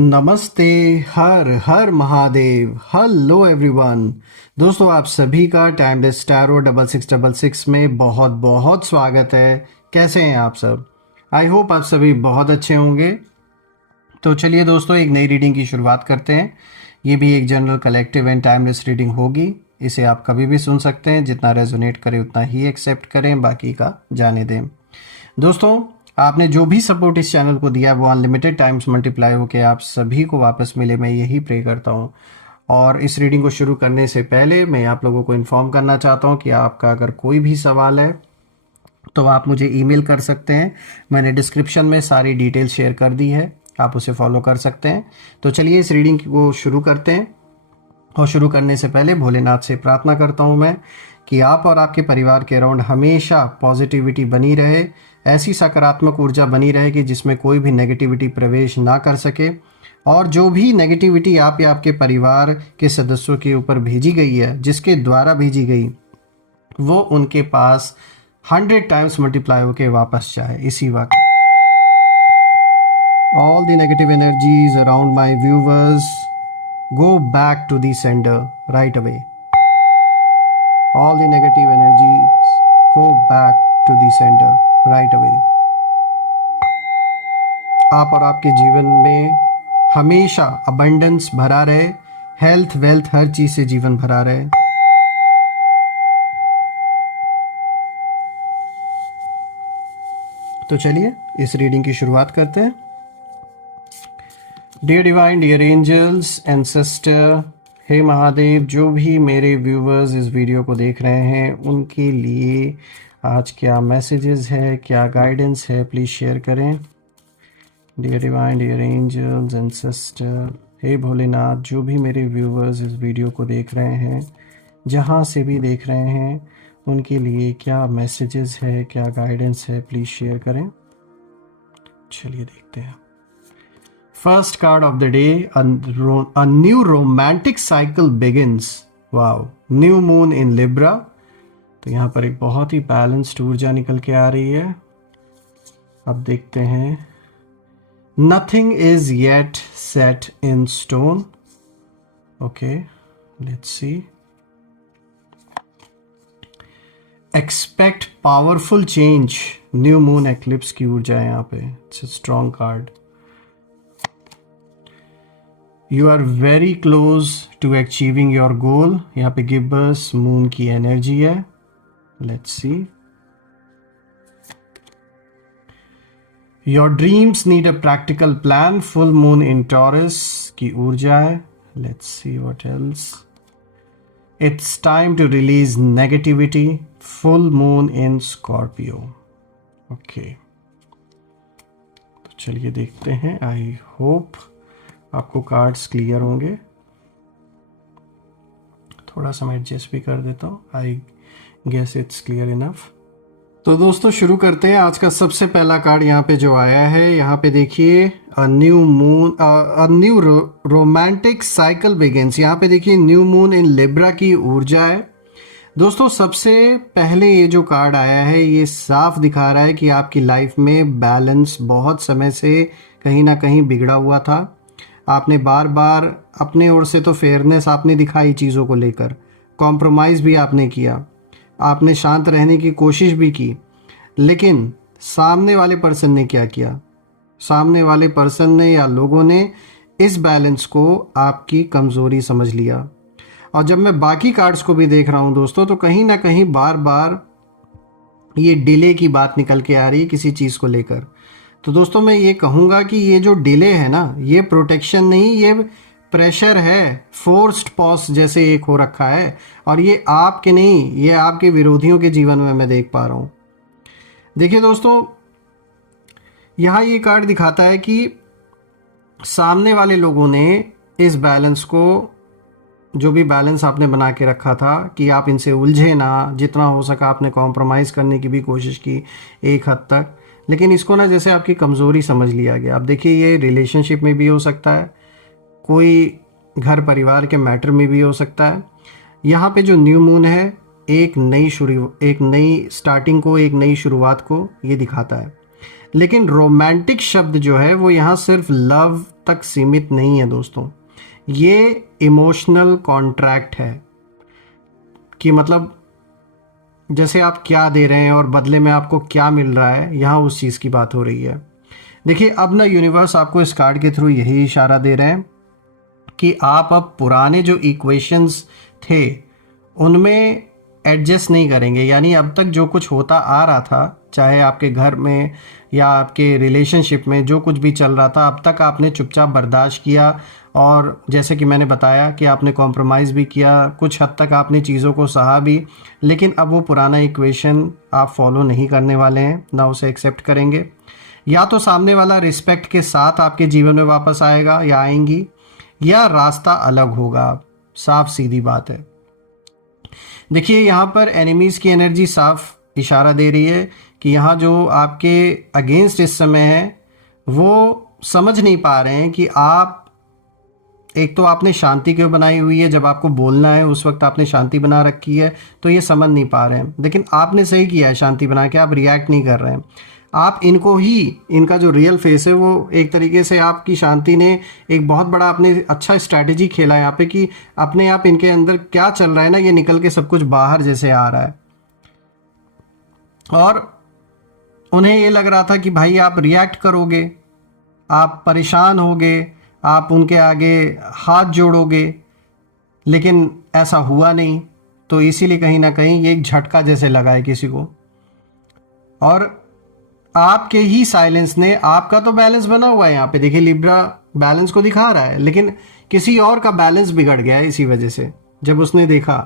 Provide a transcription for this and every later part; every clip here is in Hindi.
नमस्ते। हर हर महादेव। Hello everyone. दोस्तों, आप सभी का टाइमलेस टैरो 6666 में बहुत बहुत स्वागत है। कैसे हैं आप सब? आई होप आप सभी बहुत अच्छे होंगे। तो चलिए दोस्तों, एक नई रीडिंग की शुरुआत करते हैं। ये भी एक general collective and timeless reading होगी। इसे आप कभी भी सुन सकते हैं। जितना रेजोनेट करे उतना ही एक्सेप्ट करें, बाकी का जाने दें। दोस्तों, आपने जो भी सपोर्ट इस चैनल को दिया वो अनलिमिटेड टाइम्स मल्टीप्लाई होकर आप सभी को वापस मिले, मैं यही प्रे करता हूँ। और इस रीडिंग को शुरू करने से पहले मैं आप लोगों को इन्फॉर्म करना चाहता हूँ कि आपका अगर कोई भी सवाल है तो आप मुझे ईमेल कर सकते हैं। मैंने डिस्क्रिप्शन में सारी डिटेल शेयर कर दी है, आप उसे फॉलो कर सकते हैं। तो चलिए इस रीडिंग को शुरू करते हैं। और शुरू करने से पहले भोलेनाथ से प्रार्थना करता हूँ मैं कि आप और आपके परिवार के अराउंड हमेशा पॉजिटिविटी बनी रहे, ऐसी सकारात्मक ऊर्जा बनी रहे कि जिसमें कोई भी नेगेटिविटी प्रवेश ना कर सके। और जो भी नेगेटिविटी आप या आपके परिवार के सदस्यों के ऊपर भेजी गई है, जिसके द्वारा भेजी गई, वो उनके पास 100 टाइम्स मल्टीप्लाई होकर वापस जाए इसी वक्त। All the negative energies around my viewers go back to the sender right away. All the negative energies go back to the sender right away. आप और आपके जीवन में हमेशा अबंडेंस भरा रहे, हेल्थ वेल्थ हर चीज से जीवन भरा रहे। तो चलिए इस रीडिंग की शुरुआत करते हैं। Dear divine, dear angels, ancestor, हे महादेव, जो भी मेरे व्यूवर्स इस वीडियो को देख रहे हैं उनके लिए आज क्या मैसेजेस है, क्या गाइडेंस है, प्लीज़ शेयर करें। Dear divine, dear angels, ancestor, हे भोलेनाथ, जो भी मेरे व्यूवर्स इस वीडियो को देख रहे हैं, जहाँ से भी देख रहे हैं, उनके लिए क्या मैसेजेस है, क्या गाइडेंस है, प्लीज़ शेयर करें। चलिए देखते हैं। First card of the day, a new romantic cycle begins. Wow, new moon in Libra. तो यहाँ पर एक बहुत ही बैलेंस्ड ऊर्जा निकल के आ रही है। अब देखते हैं। Nothing is yet set in stone. Okay, let's see. Expect powerful change. New moon eclipse की ऊर्जा है यहाँ पे। It's a strong card. You are very close to achieving your goal. यहाँ पे गिब्बस मून की एनर्जी है। Let's see. Your dreams need a practical plan. Full moon in Taurus की ऊर्जा है। Let's see what else. It's time to release negativity. Full moon in Scorpio. Okay. तो चलिए देखते हैं। I hope आपको कार्ड्स क्लियर होंगे। थोड़ा सा मैं एडजस्ट भी कर देता हूँ। I guess it's clear enough. तो दोस्तों शुरू करते हैं। आज का सबसे पहला कार्ड यहाँ पे जो आया है, यहाँ पे देखिए, a new moon, a new romantic cycle begins. यहाँ पे देखिए न्यू मून इन लिब्रा की ऊर्जा है। दोस्तों सबसे पहले ये जो कार्ड आया है ये साफ दिखा रहा है कि आपकी लाइफ में बैलेंस बहुत समय से कहीं ना कहीं बिगड़ा हुआ था। आपने बार बार अपने ओर से तो फेयरनेस आपने दिखाई चीज़ों को लेकर, कॉम्प्रोमाइज़ भी आपने किया, आपने शांत रहने की कोशिश भी की, लेकिन सामने वाले पर्सन ने क्या किया? सामने वाले पर्सन ने या लोगों ने इस बैलेंस को आपकी कमज़ोरी समझ लिया। और जब मैं बाकी कार्ड्स को भी देख रहा हूँ दोस्तों, तो कहीं ना कहीं बार बार ये डिले की बात निकल के आ रही है किसी चीज़ को लेकर। तो दोस्तों मैं ये कहूँगा कि ये जो डिले है ना, ये प्रोटेक्शन नहीं, ये प्रेशर है। फोर्स्ड पॉज जैसे एक हो रखा है, और ये आपके नहीं, ये आपके विरोधियों के जीवन में मैं देख पा रहा हूँ। देखिए दोस्तों, यहाँ ये कार्ड दिखाता है कि सामने वाले लोगों ने इस बैलेंस को, जो भी बैलेंस आपने बना के रखा था कि आप इनसे उलझे ना, जितना हो सका आपने कॉम्प्रोमाइज़ करने की भी कोशिश की एक हद तक, लेकिन इसको ना जैसे आपकी कमज़ोरी समझ लिया गया। अब देखिए ये रिलेशनशिप में भी हो सकता है, कोई घर परिवार के मैटर में भी हो सकता है। यहाँ पे जो न्यू मून है एक नई स्टार्टिंग को, एक नई शुरुआत को ये दिखाता है। लेकिन रोमांटिक शब्द जो है वो यहाँ सिर्फ लव तक सीमित नहीं है दोस्तों। ये इमोशनल कॉन्ट्रैक्ट है कि मतलब जैसे आप क्या दे रहे हैं और बदले में आपको क्या मिल रहा है, यहाँ उस चीज़ की बात हो रही है। देखिए अब ना यूनिवर्स आपको इस कार्ड के थ्रू यही इशारा दे रहे हैं कि आप अब पुराने जो इक्वेशंस थे उनमें एडजस्ट नहीं करेंगे। यानी अब तक जो कुछ होता आ रहा था, चाहे आपके घर में या आपके रिलेशनशिप में जो कुछ भी चल रहा था, अब तक आपने चुपचाप बर्दाश्त किया और जैसे कि मैंने बताया कि आपने कॉम्प्रोमाइज़ भी किया, कुछ हद तक आपने चीज़ों को सहा भी, लेकिन अब वो पुराना इक्वेशन आप फॉलो नहीं करने वाले हैं, ना उसे एक्सेप्ट करेंगे। या तो सामने वाला रिस्पेक्ट के साथ आपके जीवन में वापस आएगा या आएंगी, या रास्ता अलग होगा। साफ सीधी बात है। देखिए यहाँ पर एनिमीज़ की एनर्जी साफ इशारा दे रही है कि यहाँ जो आपके अगेंस्ट इस समय है वो समझ नहीं पा रहे हैं कि आप, एक तो आपने शांति क्यों बनाई हुई है, जब आपको बोलना है उस वक्त आपने शांति बना रखी है, तो ये समझ नहीं पा रहे हैं। लेकिन आपने सही किया है शांति बना के, आप रिएक्ट नहीं कर रहे हैं। आप इनको ही, इनका जो रियल फेस है वो एक तरीके से आपकी शांति ने एक बहुत बड़ा आपने अच्छा स्ट्रैटेजी खेला है यहाँ पे कि अपने आप इनके अंदर क्या चल रहा है ना, ये निकल के सब कुछ बाहर जैसे आ रहा है। और उन्हें ये लग रहा था कि भाई आप रिएक्ट करोगे, आप परेशान होगे, आप उनके आगे हाथ जोड़ोगे, लेकिन ऐसा हुआ नहीं। तो इसीलिए कहीं ना कहीं ये एक झटका जैसे लगा है किसी को। और आपके ही साइलेंस ने, आपका तो बैलेंस बना हुआ है यहाँ पे, देखिए लिब्रा बैलेंस को दिखा रहा है, लेकिन किसी और का बैलेंस बिगड़ गया है इसी वजह से। जब उसने देखा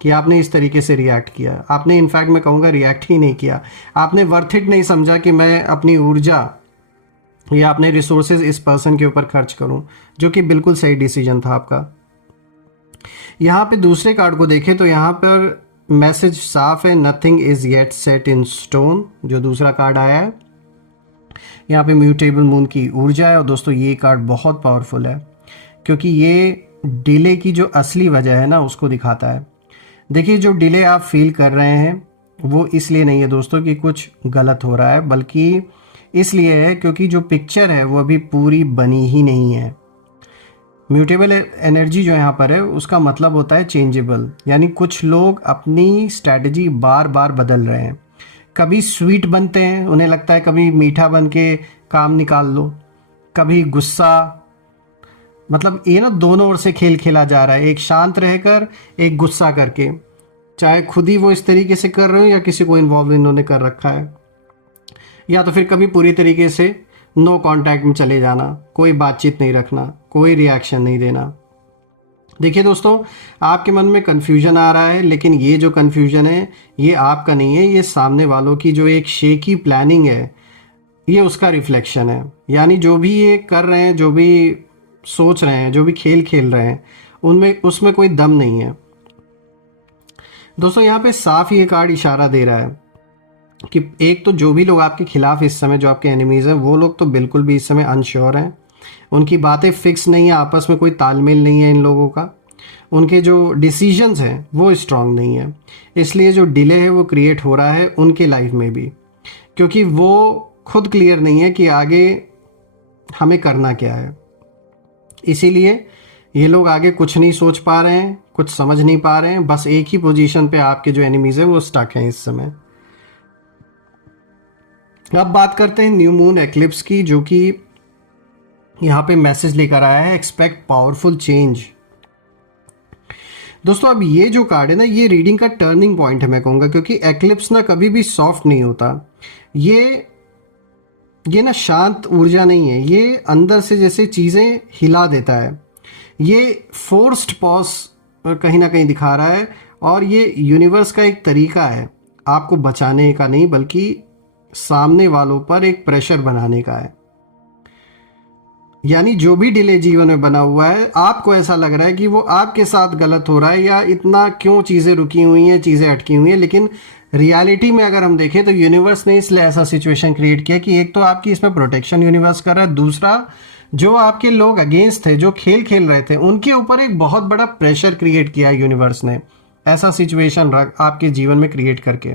कि आपने इस तरीके से रिएक्ट किया, आपने इनफैक्ट मैं कहूँगा रिएक्ट ही नहीं किया, आपने वर्थ इट नहीं समझा कि मैं अपनी ऊर्जा या अपने रिसोर्सेज इस पर्सन के ऊपर खर्च करूं, जो कि बिल्कुल सही डिसीजन था आपका। यहाँ पे दूसरे कार्ड को देखें तो यहाँ पर मैसेज साफ है, nothing is yet set in stone, जो दूसरा कार्ड आया है। यहाँ पे म्यूटेबल मून की ऊर्जा है। और दोस्तों ये कार्ड बहुत पावरफुल है क्योंकि ये डिले की जो असली वजह है ना उसको दिखाता है। देखिए जो डिले आप फील कर रहे हैं वो इसलिए नहीं है दोस्तों कि कुछ गलत हो रहा है, बल्कि इसलिए है क्योंकि जो पिक्चर है वो अभी पूरी बनी ही नहीं है। म्यूटेबल एनर्जी जो यहाँ पर है उसका मतलब होता है चेंजेबल, यानी कुछ लोग अपनी स्ट्रैटेजी बार बार बदल रहे हैं। कभी स्वीट बनते हैं, उन्हें लगता है कभी मीठा बन के काम निकाल लो, कभी गुस्सा, मतलब ये ना दोनों ओर से खेल खेला जा रहा है, एक शांत रहकर एक गुस्सा करके, चाहे खुद ही वो इस तरीके से कर रहे हो या किसी को इन्वॉल्व इन्होंने कर रखा है, या तो फिर कभी पूरी तरीके से नो कांटेक्ट में चले जाना, कोई बातचीत नहीं रखना, कोई रिएक्शन नहीं देना। देखिए दोस्तों आपके मन में कन्फ्यूजन आ रहा है, लेकिन ये जो कन्फ्यूजन है ये आपका नहीं है, ये सामने वालों की जो एक शेकी प्लानिंग है ये उसका रिफ्लेक्शन है। यानी जो भी ये कर रहे हैं, जो भी सोच रहे हैं, जो भी खेल खेल रहे हैं, उनमें उसमें कोई दम नहीं है। दोस्तों यहाँ पे साफ ये कार्ड इशारा दे रहा है कि एक तो जो भी लोग आपके खिलाफ इस समय, जो आपके एनिमीज़ हैं, वो लोग तो बिल्कुल भी इस समय अनश्योर हैं, उनकी बातें फिक्स नहीं है, आपस में कोई तालमेल नहीं है इन लोगों का, उनके जो डिसीजंस हैं वो स्ट्रांग नहीं है। इसलिए जो डिले है वो क्रिएट हो रहा है उनके लाइफ में भी, क्योंकि वो खुद क्लियर नहीं है कि आगे हमें करना क्या है। इसीलिए ये लोग आगे कुछ नहीं सोच पा रहे हैं, कुछ समझ नहीं पा रहे हैं, बस एक ही पोजीशन पे आपके जो एनिमीज़ हैं वो स्टक हैं इस समय। अब बात करते हैं न्यू मून एक्लिप्स की, जो कि यहाँ पे मैसेज लेकर आया है, एक्सपेक्ट पावरफुल चेंज। दोस्तों अब ये जो कार्ड है ना ये रीडिंग का टर्निंग पॉइंट है मैं कहूँगा, क्योंकि एक्लिप्स ना कभी भी सॉफ्ट नहीं होता। ये ना शांत ऊर्जा नहीं है, ये अंदर से जैसे चीज़ें हिला देता है, ये फोर्स्ड पॉज कहीं ना कहीं दिखा रहा है, और ये यूनिवर्स का एक तरीका है आपको बचाने का नहीं, बल्कि सामने वालों पर एक प्रेशर बनाने का है। यानी जो भी डिले जीवन में बना हुआ है, आपको ऐसा लग रहा है कि वो आपके साथ गलत हो रहा है, या इतना क्यों चीज़ें रुकी हुई हैं, चीज़ें अटकी हुई हैं, लेकिन रियलिटी में अगर हम देखें तो यूनिवर्स ने इसलिए ऐसा सिचुएशन क्रिएट किया कि एक तो आपकी इसमें प्रोटेक्शन यूनिवर्स कर रहा है, दूसरा जो आपके लोग अगेंस्ट थे, जो खेल खेल रहे थे, उनके ऊपर एक बहुत बड़ा प्रेशर क्रिएट किया यूनिवर्स ने, ऐसा सिचुएशन आपके जीवन में क्रिएट करके।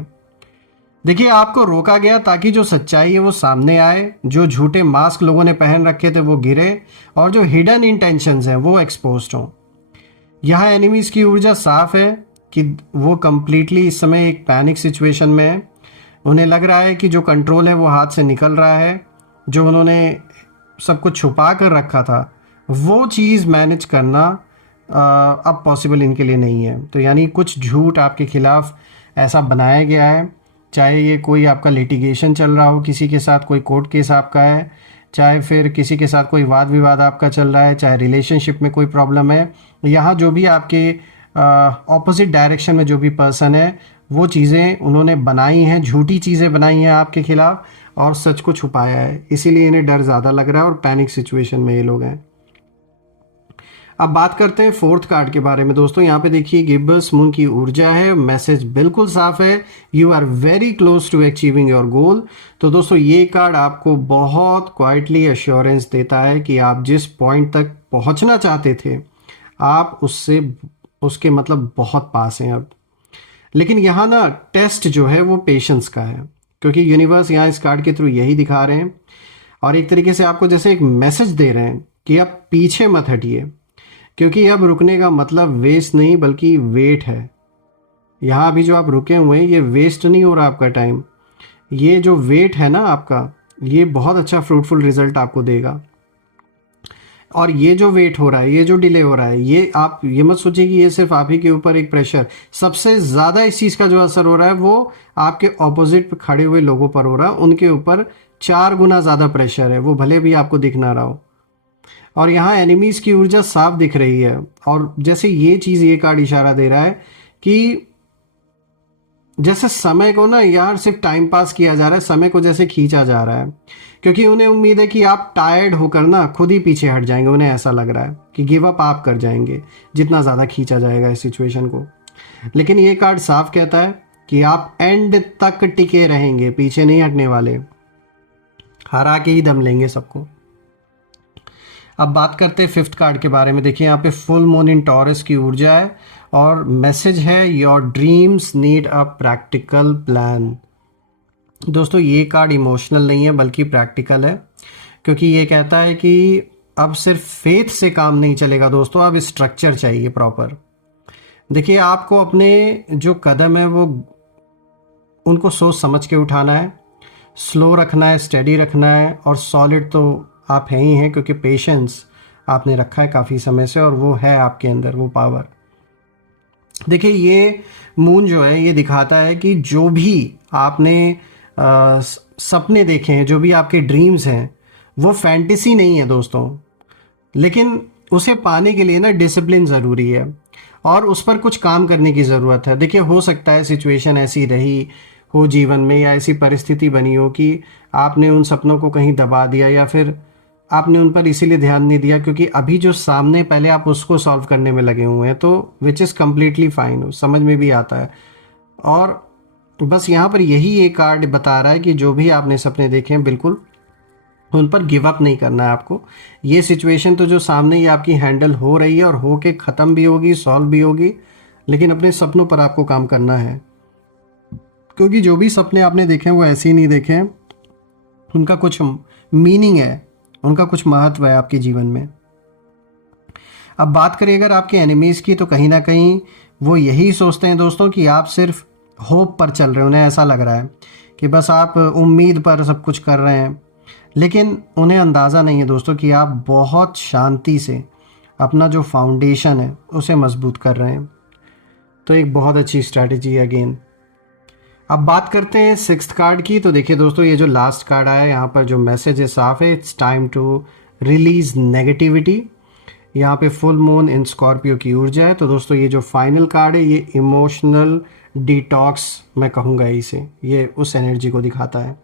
देखिए, आपको रोका गया ताकि जो सच्चाई है वो सामने आए, जो झूठे मास्क लोगों ने पहन रखे थे वो गिरे, और जो हिडन इंटेंशंस हैं वो एक्सपोज्ड हों। यहाँ एनिमीज की ऊर्जा साफ है कि वो कंप्लीटली इस समय एक पैनिक सिचुएशन में है। उन्हें लग रहा है कि जो कंट्रोल है वो हाथ से निकल रहा है, जो उन्होंने सब कुछ छुपा कर रखा था वो चीज़ मैनेज करना अब पॉसिबल इनके लिए नहीं है। तो यानी कुछ झूठ आपके खिलाफ ऐसा बनाया गया है, चाहे ये कोई आपका लिटिगेशन चल रहा हो, किसी के साथ कोई कोर्ट केस आपका है, चाहे फिर किसी के साथ कोई वाद विवाद आपका चल रहा है, चाहे रिलेशनशिप में कोई प्रॉब्लम है। यहाँ जो भी आपके ऑपोजिट डायरेक्शन में जो भी पर्सन है वो चीज़ें उन्होंने बनाई हैं, झूठी चीज़ें बनाई हैं आपके खिलाफ और सच को छुपाया है, इसीलिए इन्हें डर ज़्यादा लग रहा है और पैनिक सिचुएशन में ये लोग हैं। अब बात करते हैं फोर्थ कार्ड के बारे में दोस्तों। यहाँ पे देखिए गिब्बस मून की ऊर्जा है, मैसेज बिल्कुल साफ है, you are very close to achieving your goal. तो दोस्तों ये कार्ड आपको बहुत क्वाइटली एश्योरेंस देता है कि आप जिस पॉइंट तक पहुंचना चाहते थे आप उसके मतलब बहुत पास हैं अब। लेकिन यहाँ ना टेस्ट जो है वो पेशेंस का है, क्योंकि यूनिवर्स यहाँ इस कार्ड के थ्रू यही दिखा रहे हैं और एक तरीके से आपको जैसे एक मैसेज दे रहे हैं कि आप पीछे मत हटिए, क्योंकि अब रुकने का मतलब वेस्ट नहीं बल्कि वेट है। यहाँ अभी जो आप रुके हुए हैं ये वेस्ट नहीं हो रहा आपका टाइम, ये जो वेट है ना आपका ये बहुत अच्छा फ्रूटफुल रिजल्ट आपको देगा। और ये जो वेट हो रहा है, ये जो डिले हो रहा है, ये आप ये मत सोचिए कि ये सिर्फ आप ही के ऊपर एक प्रेशर, सबसे ज़्यादा इस चीज़ का जो असर हो रहा है वो आपके ऑपोजिट पे खड़े हुए लोगों पर हो रहा है, उनके ऊपर 4 गुना ज़्यादा प्रेशर है, वो भले भी आपको दिख ना रहा हो। और यहाँ एनिमीज की ऊर्जा साफ दिख रही है और जैसे ये चीज़ ये कार्ड इशारा दे रहा है कि जैसे समय को ना यार सिर्फ टाइम पास किया जा रहा है, समय को जैसे खींचा जा रहा है, क्योंकि उन्हें उम्मीद है कि आप टायर्ड होकर ना खुद ही पीछे हट जाएंगे। उन्हें ऐसा लग रहा है कि गिव अप आप कर जाएंगे जितना ज़्यादा खींचा जाएगा इस सिचुएशन को। लेकिन ये कार्ड साफ कहता है कि आप एंड तक टिके रहेंगे, पीछे नहीं हटने वाले, हरा के ही दम लेंगे सबको। अब बात करते हैं फिफ्थ कार्ड के बारे में। देखिए यहाँ पे फुल मून इन टॉरस की ऊर्जा है और मैसेज है your dreams need a practical plan. दोस्तों ये कार्ड इमोशनल नहीं है बल्कि प्रैक्टिकल है, क्योंकि ये कहता है कि अब सिर्फ फेथ से काम नहीं चलेगा दोस्तों, अब स्ट्रक्चर चाहिए प्रॉपर। देखिए आपको अपने जो कदम है वो उनको सोच समझ के उठाना है, स्लो रखना है, स्टेडी रखना है, और सॉलिड तो आप हैं ही हैं क्योंकि पेशेंस आपने रखा है काफ़ी समय से और वो है आपके अंदर वो पावर। देखिए ये मून जो है ये दिखाता है कि जो भी आपने सपने देखे हैं, जो भी आपके ड्रीम्स हैं, वो फैंटेसी नहीं है दोस्तों, लेकिन उसे पाने के लिए ना डिसिप्लिन ज़रूरी है और उस पर कुछ काम करने की ज़रूरत है। देखिए हो सकता है सिचुएशन ऐसी रही हो जीवन में या ऐसी परिस्थिति बनी हो कि आपने उन सपनों को कहीं दबा दिया या फिर आपने उन पर इसीलिए ध्यान नहीं दिया क्योंकि अभी जो सामने पहले आप उसको सॉल्व करने में लगे हुए हैं, तो विच इज़ कम्प्लीटली फाइन, समझ में भी आता है। और बस यहाँ पर यही एक कार्ड बता रहा है कि जो भी आपने सपने देखे हैं बिल्कुल उन पर गिव अप नहीं करना है आपको। ये सिचुएशन तो जो सामने ही आपकी हैंडल हो रही है और हो के ख़त्म भी होगी, सॉल्व भी होगी, लेकिन अपने सपनों पर आपको काम करना है, क्योंकि जो भी सपने आपने देखे हैं वो ऐसे ही नहीं देखे हैं, उनका कुछ मीनिंग है, उनका कुछ महत्व है आपके जीवन में। अब बात करिए अगर आपके एनिमीज़ की, तो कहीं ना कहीं वो यही सोचते हैं दोस्तों कि आप सिर्फ होप पर चल रहे हैं। उन्हें ऐसा लग रहा है कि बस आप उम्मीद पर सब कुछ कर रहे हैं, लेकिन उन्हें अंदाज़ा नहीं है दोस्तों कि आप बहुत शांति से अपना जो फाउंडेशन है उसे मजबूत कर रहे हैं। तो एक बहुत अच्छी स्ट्रैटेजी है अगेन। अब बात करते हैं सिक्स्थ कार्ड की। तो देखिए दोस्तों ये जो लास्ट कार्ड आया है यहाँ पर जो मैसेज है साफ है, it's time to release negativity. यहाँ पे फुल मून इन स्कॉर्पियो की ऊर्जा है। तो दोस्तों ये जो फाइनल कार्ड है ये इमोशनल डिटॉक्स मैं कहूँगा इसे, ये उस एनर्जी को दिखाता है,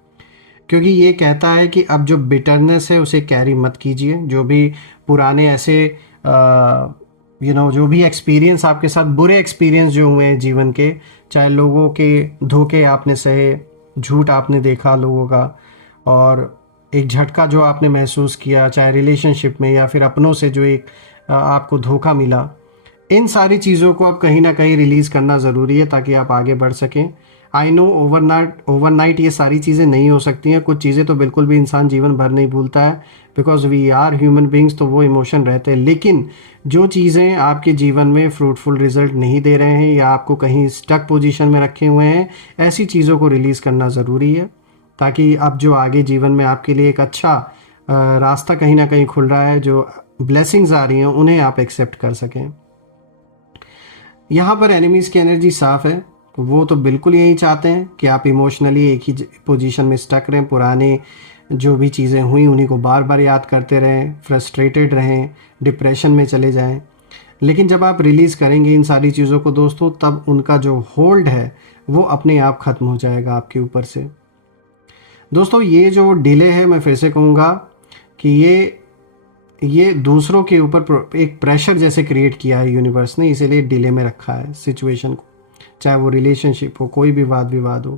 क्योंकि ये कहता है कि अब जो बिटरनेस है उसे कैरी मत कीजिए। जो भी पुराने ऐसे जो भी एक्सपीरियंस आपके साथ, बुरे एक्सपीरियंस जो हुए हैं जीवन के, चाहे लोगों के धोखे आपने सहे, झूठ आपने देखा लोगों का, और एक झटका जो आपने महसूस किया चाहे रिलेशनशिप में या फिर अपनों से जो एक आपको धोखा मिला, इन सारी चीज़ों को अब कहीं ना कहीं रिलीज़ करना ज़रूरी है ताकि आप आगे बढ़ सकें। आई नो ओवरनाइट ये सारी चीज़ें नहीं हो सकती हैं, कुछ चीज़ें तो बिल्कुल भी इंसान जीवन भर नहीं भूलता है, because we are human beings, तो वो इमोशन रहते हैं। लेकिन जो चीज़ें आपके जीवन में फ्रूटफुल रिजल्ट नहीं दे रहे हैं या आपको कहीं स्टक पोजीशन में रखे हुए हैं, ऐसी चीज़ों को रिलीज़ करना ज़रूरी है, ताकि अब जो आगे जीवन में आपके लिए एक अच्छा रास्ता कहीं ना कहीं खुल रहा है, जो ब्लेसिंग्स आ रही हैं उन्हें आप एक्सेप्ट कर सकें। यहाँ पर एनिमीज़ की एनर्जी साफ है, वो तो बिल्कुल यही चाहते हैं कि आप इमोशनली एक ही पोजीशन में स्टक रहें, पुराने जो भी चीज़ें हुई उन्हीं को बार बार याद करते रहें, फ्रस्ट्रेटेड रहें, डिप्रेशन में चले जाएं। लेकिन जब आप रिलीज़ करेंगे इन सारी चीज़ों को दोस्तों, तब उनका जो होल्ड है वो अपने आप ख़त्म हो जाएगा आपके ऊपर से। दोस्तों ये जो डिले है, मैं फिर से कहूँगा कि ये दूसरों के ऊपर एक प्रेशर जैसे क्रिएट किया है यूनिवर्स ने, इसीलिए डिले में रखा है सिचुएशन को, चाहे वो रिलेशनशिप हो, कोई भी वाद विवाद हो,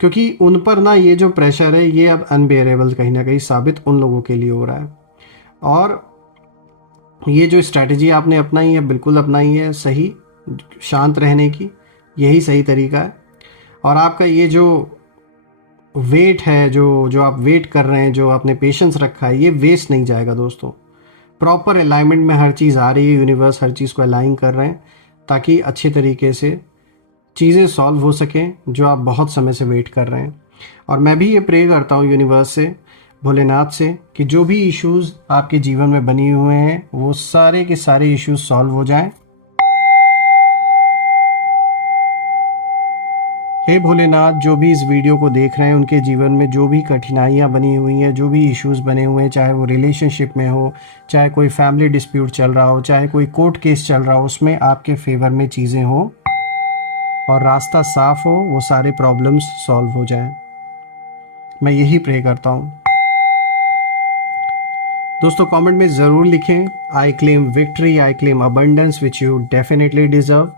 क्योंकि उन पर ना ये जो प्रेशर है ये अब अनबेरेबल कहीं ना कहीं साबित उन लोगों के लिए हो रहा है। और ये जो स्ट्रैटेजी आपने अपनाई है, बिल्कुल अपनाई है सही, शांत रहने की, यही सही तरीका है। और आपका ये जो वेट है, जो आप वेट कर रहे हैं, जो आपने पेशेंस रखा है, ये वेस्ट नहीं जाएगा दोस्तों। प्रॉपर अलाइनमेंट में हर चीज़ आ रही है, यूनिवर्स हर चीज़ को अलाइन कर रहे हैं ताकि अच्छे तरीके से चीज़ें सॉल्व हो सकें जो आप बहुत समय से वेट कर रहे हैं। और मैं भी ये प्रे करता हूँ यूनिवर्स से, भोलेनाथ से, कि जो भी इश्यूज़ आपके जीवन में बने हुए हैं वो सारे के सारे इश्यूज़ सॉल्व हो जाएं। हे भोलेनाथ, जो भी इस वीडियो को देख रहे हैं उनके जीवन में जो भी कठिनाइयाँ बनी हुई हैं, जो भी इश्यूज़ बने हुए हैं, चाहे वो रिलेशनशिप में हो, चाहे कोई फैमिली डिस्प्यूट चल रहा हो, चाहे कोई कोर्ट केस चल रहा हो, उसमें आपके फेवर में चीज़ें हो और रास्ता साफ हो, वो सारे प्रॉब्लम्स सॉल्व हो जाएं। मैं यही प्रे करता हूँ। दोस्तों कमेंट में ज़रूर लिखें, I claim victory, I claim abundance which you definitely deserve.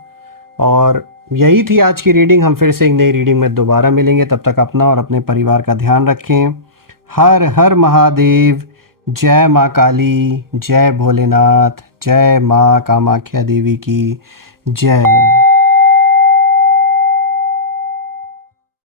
और यही थी आज की रीडिंग। हम फिर से एक नई रीडिंग में दोबारा मिलेंगे, तब तक अपना और अपने परिवार का ध्यान रखें। हर हर महादेव, जय माँ काली, जय भोलेनाथ, जय माँ कामाख्या देवी की जय।